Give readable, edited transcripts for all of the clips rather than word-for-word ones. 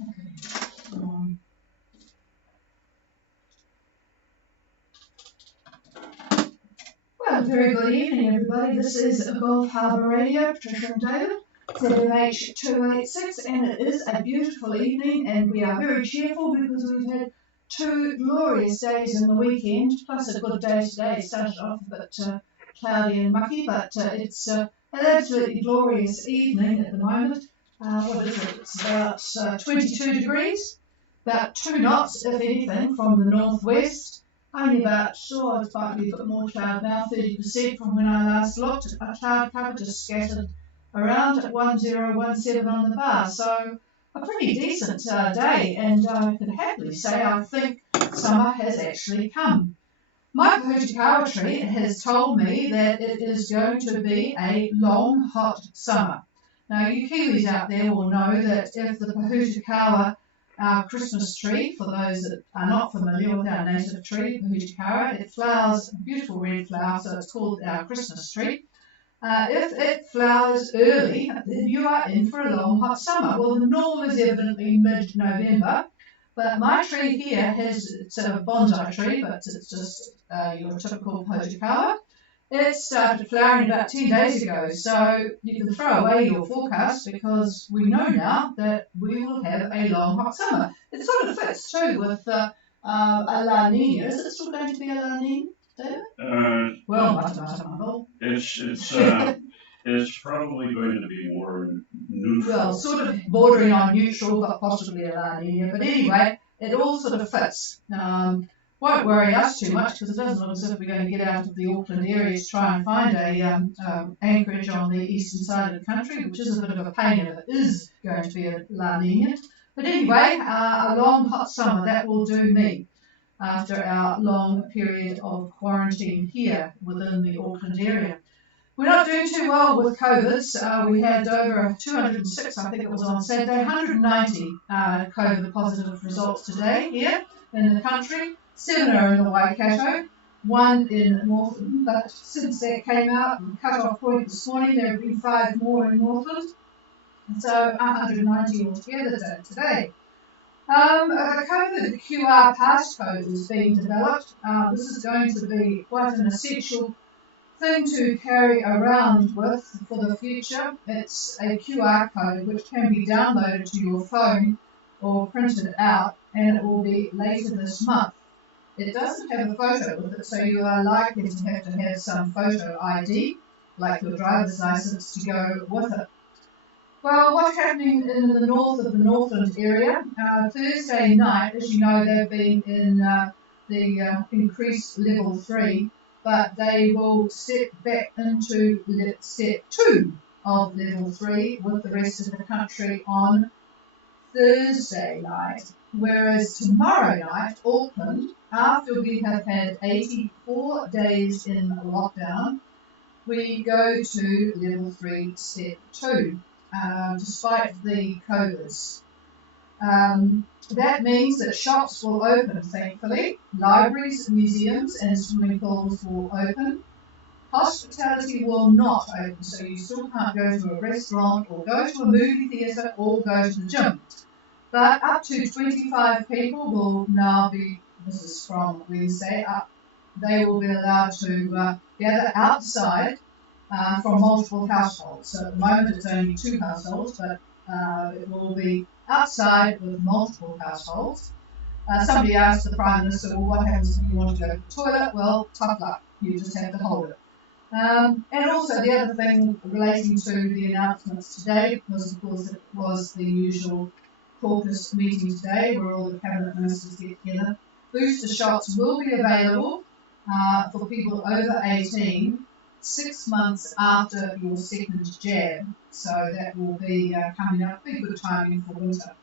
Well, very good evening, everybody. This is Gulf Harbour Radio, Patricia and David, ZMH 286, and it is a beautiful evening, and we are very cheerful because we've had 2 glorious days in the weekend, plus a good day today. It started off a bit cloudy and mucky, but it's an absolutely glorious evening at the moment. What is it? It's about 22 degrees, about 2 knots, if anything, from the northwest. Only about, it's might be a bit more cloud now, 30% from when I last looked. A cloud cover just scattered around at 1017 on the bar. So a pretty decent day, and I can happily say I think summer has actually come. My Pohutakawa tree has told me that it is going to be a long, hot summer. Now, you Kiwis out there will know that if the Pohutakawa Christmas tree, for those that are not familiar with our native tree, Pohutakawa, it flowers a beautiful red flower, so it's called our Christmas tree. If it flowers early, then you are in for a long hot summer. Well, the norm is evidently mid-November, but my tree here it's a bonsai tree, but it's just your typical Pohutakawa. It started flowering about 10 days ago, so you can throw away your forecast because we know now that we will have a long hot summer. It sort of fits too with a La Nina. Is it still going to be a La Nina, David? Well, it's probably going to be more neutral. Well, sort of bordering on neutral, but possibly a La Nina. But anyway, it all sort of fits. Won't worry us too much because it doesn't look as if we're going to get out of the Auckland area to try and find a anchorage on the eastern side of the country, which is a bit of a pain if it is going to be a La Nina. But anyway, a long hot summer, that will do me after our long period of quarantine here within the Auckland area. We're not doing too well with COVID. We had over 206, I think it was on Saturday, 190 COVID positive results today here in the country. 7 are in the Waikato, 1 in Northland, but since that came out and cut-off point this morning, there have been 5 more in Northland, so 190 altogether today. A COVID QR passcode is being developed. This is going to be quite an essential thing to carry around with for the future. It's a QR code which can be downloaded to your phone or printed out, and it will be later this month. It doesn't have a photo with it, so you are likely to have some photo ID, like your driver's license, to go with it. Well, what's happening in the north of the Northland area? Thursday night, as you know, they've been in the increased level 3, but they will step back into step 2 of level 3 with the rest of the country on Thursday night. Whereas tomorrow night, Auckland, after we have had 84 days in lockdown, we go to level 3, step 2, despite the COVIDs. That means that shops will open, thankfully. Libraries, museums and swimming pools will open. Hospitality will not open, so you still can't go to a restaurant or go to a movie theatre or go to the gym. But up to 25 people will now be, this is from Wednesday, they will be allowed to gather outside from multiple households. So at the moment it's only 2 households, but it will be outside with multiple households. Somebody asked the Prime Minister, well, what happens if you want to go to the toilet? Well, tough luck, you just have to hold it. And also the other thing relating to the announcements today, because of course it was the usual caucus meeting today where all the cabinet ministers get together. Booster shots will be available for people over 18 6 months after your second jab. So that will be coming up. Be good timing for winter.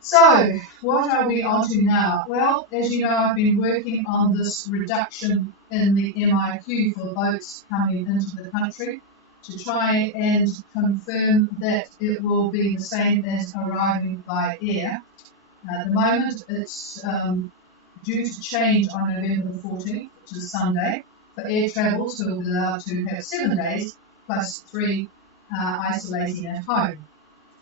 So what are we on to now? Well, as you know, I've been working on this reduction in the MIQ for boats coming into the country to try and confirm that it will be the same as arriving by air. At the moment, it's due to change on November the 14th, which is Sunday, for air travel, so we'll be allowed to have 7 days plus 3 isolating at home.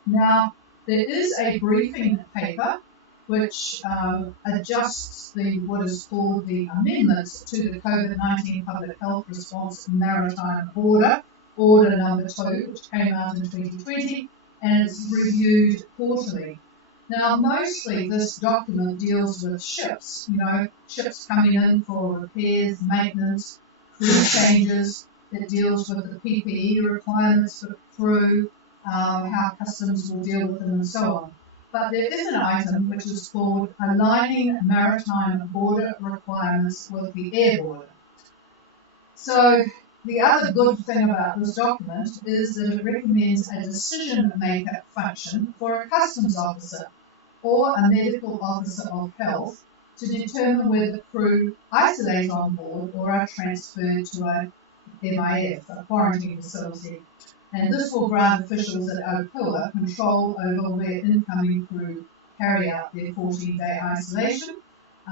Now, There is a briefing paper which adjusts what is called the amendments to the COVID-19 Public Health Response Maritime Order number 2, which came out in 2020, and it's reviewed quarterly. Now, mostly this document deals with ships, ships coming in for repairs, maintenance, crew changes. It deals with the PPE requirements for the crew, how customs will deal with them, and so on. But there is an item which is called Aligning Maritime Border Requirements with the Air Border. So the other good thing about this document is that it recommends a decision maker function for a customs officer or a medical officer of health to determine whether the crew isolate on board or are transferred to a MIF, a quarantine facility. And this will grant officials at OPUA control over where incoming crew carry out their 14-day isolation.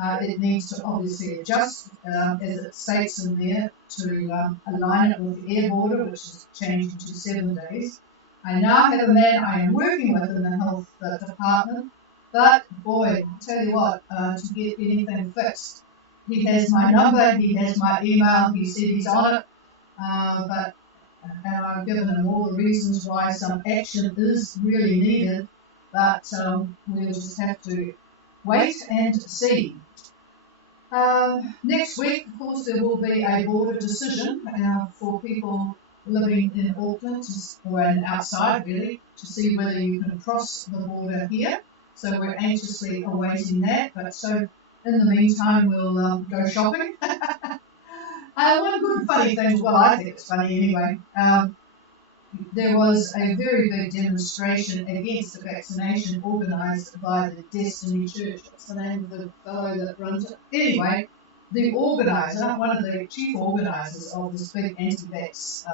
It needs to obviously adjust, as it states in there, to align it with the air border, which is changed to 7 days. I now have a man I am working with in the health department, but boy, I tell you what, to get anything fixed, he has my number, he has my email, he said he's on it, but I've given him all the reasons why some action is really needed, but we'll just have to wait and see. Next week, of course, there will be a border decision for people living in Auckland, or outside really, to see whether you can cross the border here. So we're anxiously awaiting that. But so in the meantime, we'll go shopping. One good funny thing, well, I think it's funny anyway. There was a very big demonstration against the vaccination organised by the Destiny Church. What's the name of the fellow that runs it? Anyway, the organiser, one of the chief organisers of this big anti-vax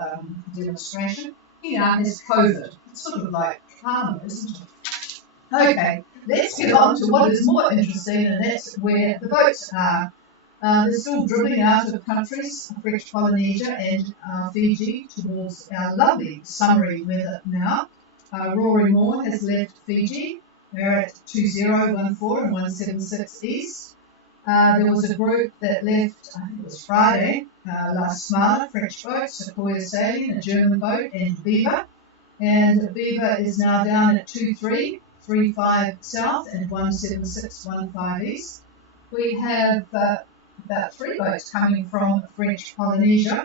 demonstration, he now has COVID. It's sort of like karma, isn't it? Okay, let's get on to what is more interesting, and that's where the boats are. They're still dribbling out of countries, French Polynesia and Fiji, towards our lovely summery weather now. Rory Moore has left Fiji. We're at 2014 and 176 east. There was a group that left, I think it was Friday, La Smala, French boat, Sequoia Sailing, a German boat, and Beaver. And Beaver is now down at 2335 south and 17615 east. We have about 3 boats coming from French Polynesia.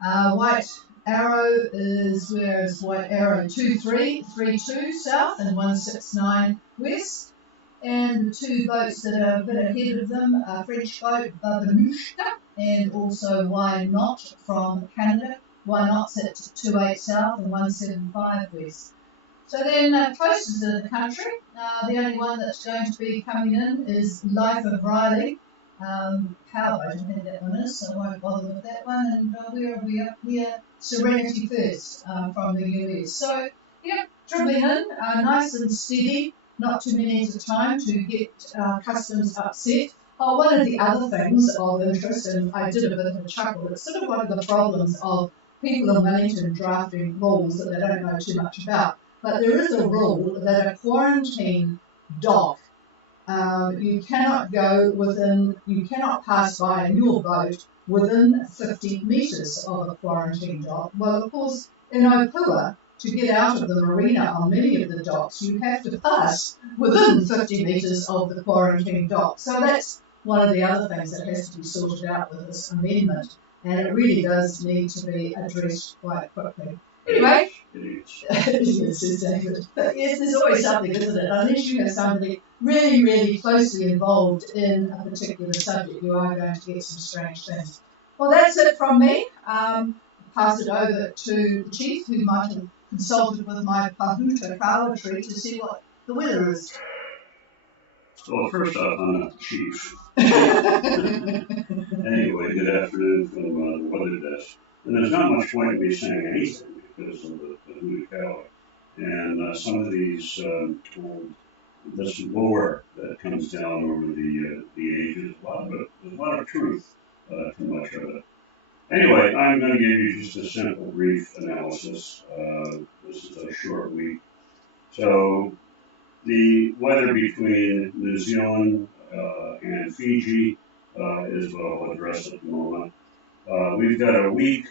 White Arrow is, where is White Arrow? 2332 south and 169 west. And the 2 boats that are a bit ahead of them are French boat Babanushka and also Why Not from Canada. Why Not's at 28 south and 175 west. So then closest to the country, the only one that's going to be coming in is Life of Riley. Power, I don't think that one is, so I won't bother with that one. And where are we up here? Serenity First from the US. So, yeah, dribbling in, nice and steady, not too many at a time to get customs upset. Oh, one of the other things of interest, and I did a bit of a chuckle, it's sort of one of the problems of people in Wellington drafting rules that they don't know too much about. But there is a rule that a quarantine dock, you cannot pass by in your boat within 50 metres of a quarantine dock. Well, of course, in OPUA, to get out of the marina on many of the docks, you have to pass within 50 metres of the quarantine dock. So that's one of the other things that has to be sorted out with this amendment, and it really does need to be addressed quite quickly. Anyway, yes, David. But yes, there's always something, isn't it? Unless you have somebody really, really closely involved in a particular subject, you are going to get some strange things. Well, that's it from me. Pass it over to the chief, who might have consulted with my Pahuta Kawa tree to see what the weather is. Well, first off, I'm not the chief. Anyway, good afternoon from the weather desk. And there's not much point in me saying anything because of the Kawa. And some of these, this lore that comes down over the ages, there's a lot of truth to much of it. Anyway, I'm going to give you just a simple, brief analysis. This is a short week. So the weather between New Zealand and Fiji is what I'll address at the moment. We've got a weak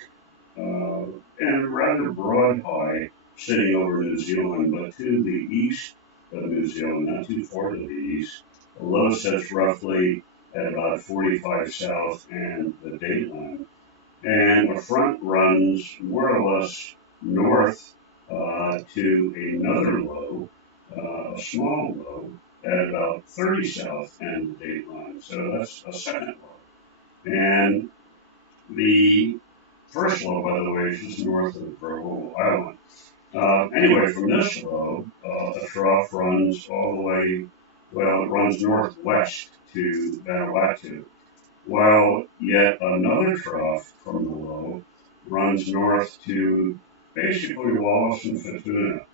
and rather broad high sitting over New Zealand, but to the east of New Zealand, not too far to the east. The low sits roughly at about 45 south and the dateline. And the front runs more or less north to another low, a small low, at about 30 south and the dateline. So that's a second low. And the first low, by the way, is just north of Grove Island. Anyway, from this low, the trough runs all the way, well, it runs northwest to Vanuatu, while yet another trough from the low runs north to basically Wallace and Futuna,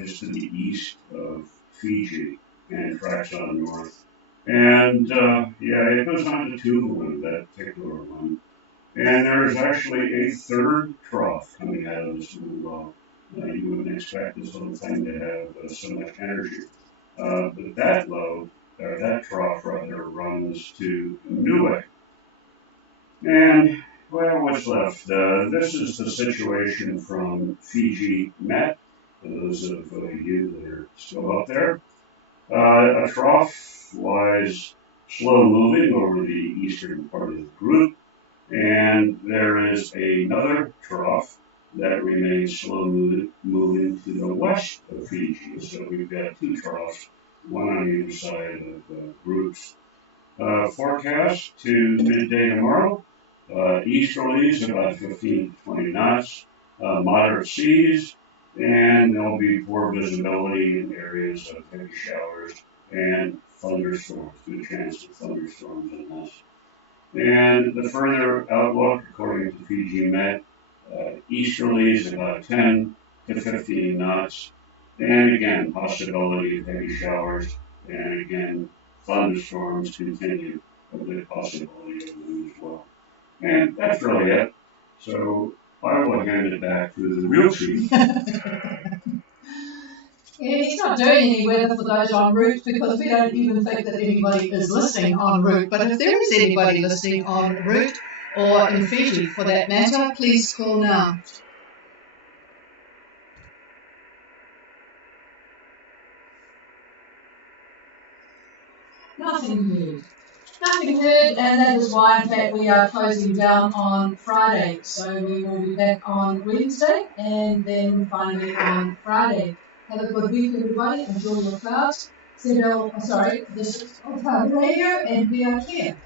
just to the east of Fiji, and tracks on north. And yeah, it goes on to Tuvalu, that particular one. And there's actually a third trough coming out of this little low. You wouldn't expect this little thing to have so much energy. But that low, or that trough rather, runs to Niue. And, well, what's left? This is the situation from Fiji Met, for those of you that are still up there. A trough lies slow moving over the eastern part of the group. And there is another trough that remains slow moving to the west of Fiji. So we've got two troughs, one on either side of groups. Forecast to midday tomorrow. Easterlies about 15 to 20 knots, moderate seas, and there'll be poor visibility in areas of heavy showers and thunderstorms, good chance of thunderstorms in this. And the further outlook, according to Fiji Met, easterlies about 10 to 15 knots. And again, possibility of heavy showers. And again, thunderstorms continue with the possibility of them as well. And that's really it. So I will hand it back to the real chief. Yeah, he's not doing any weather for those en route because we don't even think that anybody is listening en route. But if there is anybody listening en route or in Fiji for that matter, please call now. Nothing heard. Nothing heard, and that is why, in fact, we are closing down on Friday. So we will be back on Wednesday and then finally on Friday. Have a good week, everybody. Enjoy your clouds. This is Harbour Radio, and we are here.